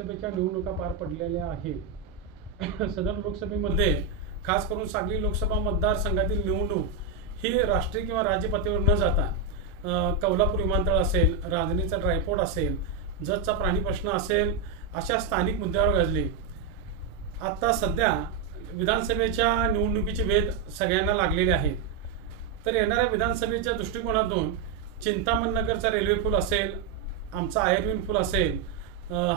लोकसभेच्या निवडणुका पार पडलेल्या आहेत। सदर लोकसभेमध्ये खास करून सांगली लोकसभा मतदारसंघातील निवडणूक ही राष्ट्रीय किंवा राज्य पातळीवर न जाता कौलापूर विमानतळ असेल, रांजणीचा ड्रायपोर्ट असेल, जतचा प्राणी प्रश्न असेल, अशा स्थानिक मुद्द्यावर गाजली। आता सध्या विधानसभेच्या निवडणुकीचे वेध सगळ्यांना लागलेले आहेत। तर येणाऱ्या विधानसभेच्या दृष्टिकोनातून चिंतामणनगरचा रेल्वे पूल असेल, आमचा आयर्विन पूल असेल,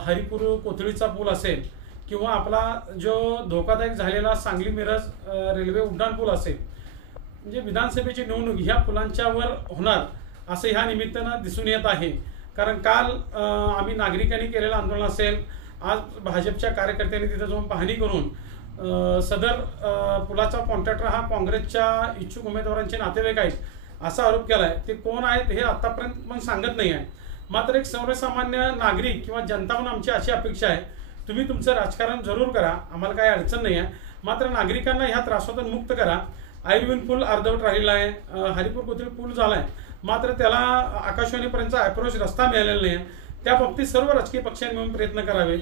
हरिपूर कोथळीचा पूल असेल, किंवा आपला जो धोकादायक झालेला सांगली मिरज रेल्वे उड्डाण पूल असेल, म्हणजे विधानसभेची निवडणूक ह्या पुलांच्यावर होणार असं ह्या निमित्तानं दिसून येत आहे। कारण काल आम्ही नागरिकांनी केलेलं आंदोलन असेल, आज भाजपच्या कार्यकर्त्यांनी तिथे जाऊन पाहणी करून सदर पुलाचा कॉन्ट्रॅक्टर हा काँग्रेसच्या इच्छुक उमेदवारांचे नातेवाईक आहेत असा आरोप केला आहे। ते कोण आहेत हे आतापर्यंत पण सांगत नाही आहे। मात्र एक सर्वसामान्य नागरिक किंवा जनता म्हणून आमची अशी अपेक्षा आहे, तुम्ही तुमचं राजकारण जरूर करा, आम्हाला काही अडचण नाही आहे, मात्र नागरिकांना ह्या त्रासातून मुक्त करा। आयर्विन पूल अर्धवट राहिलेला आहे, हरिपूर कोथळी पूल झाला आहे, मात्र त्याला आकाशवाणीपर्यंतचा अप्रोच रस्ता मिळालेला नाही आहे। त्या बाबतीत सर्व राजकीय पक्षांनी मिळून प्रयत्न करावे।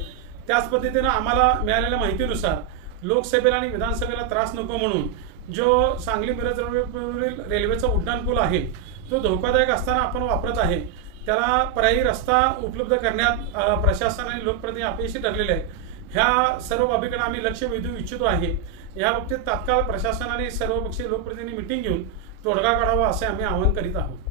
त्याच पद्धतीनं आम्हाला मिळालेल्या माहितीनुसार लोकसभेला आणि विधानसभेला त्रास नको म्हणून जो सांगली मिरज रेल्वेचा उड्डाण पूल आहे तो धोकादायक असताना आपण वापरत आहे, त्याला पर्यायी रस्ता उपलब्ध करण्यात प्रशासन आणि लोकप्रतिनिधी अपयशी ठरलेले आहे। ह्या सर्व बाबीकडे आम्ही लक्ष वेधू इच्छितो आहे। या बाबतीत तात्काळ प्रशासन आणि सर्वपक्षीय लोकप्रतिनिधी मीटिंग घेऊन तोडगा काढावा असे आम्ही आवाहन करीत आहोत।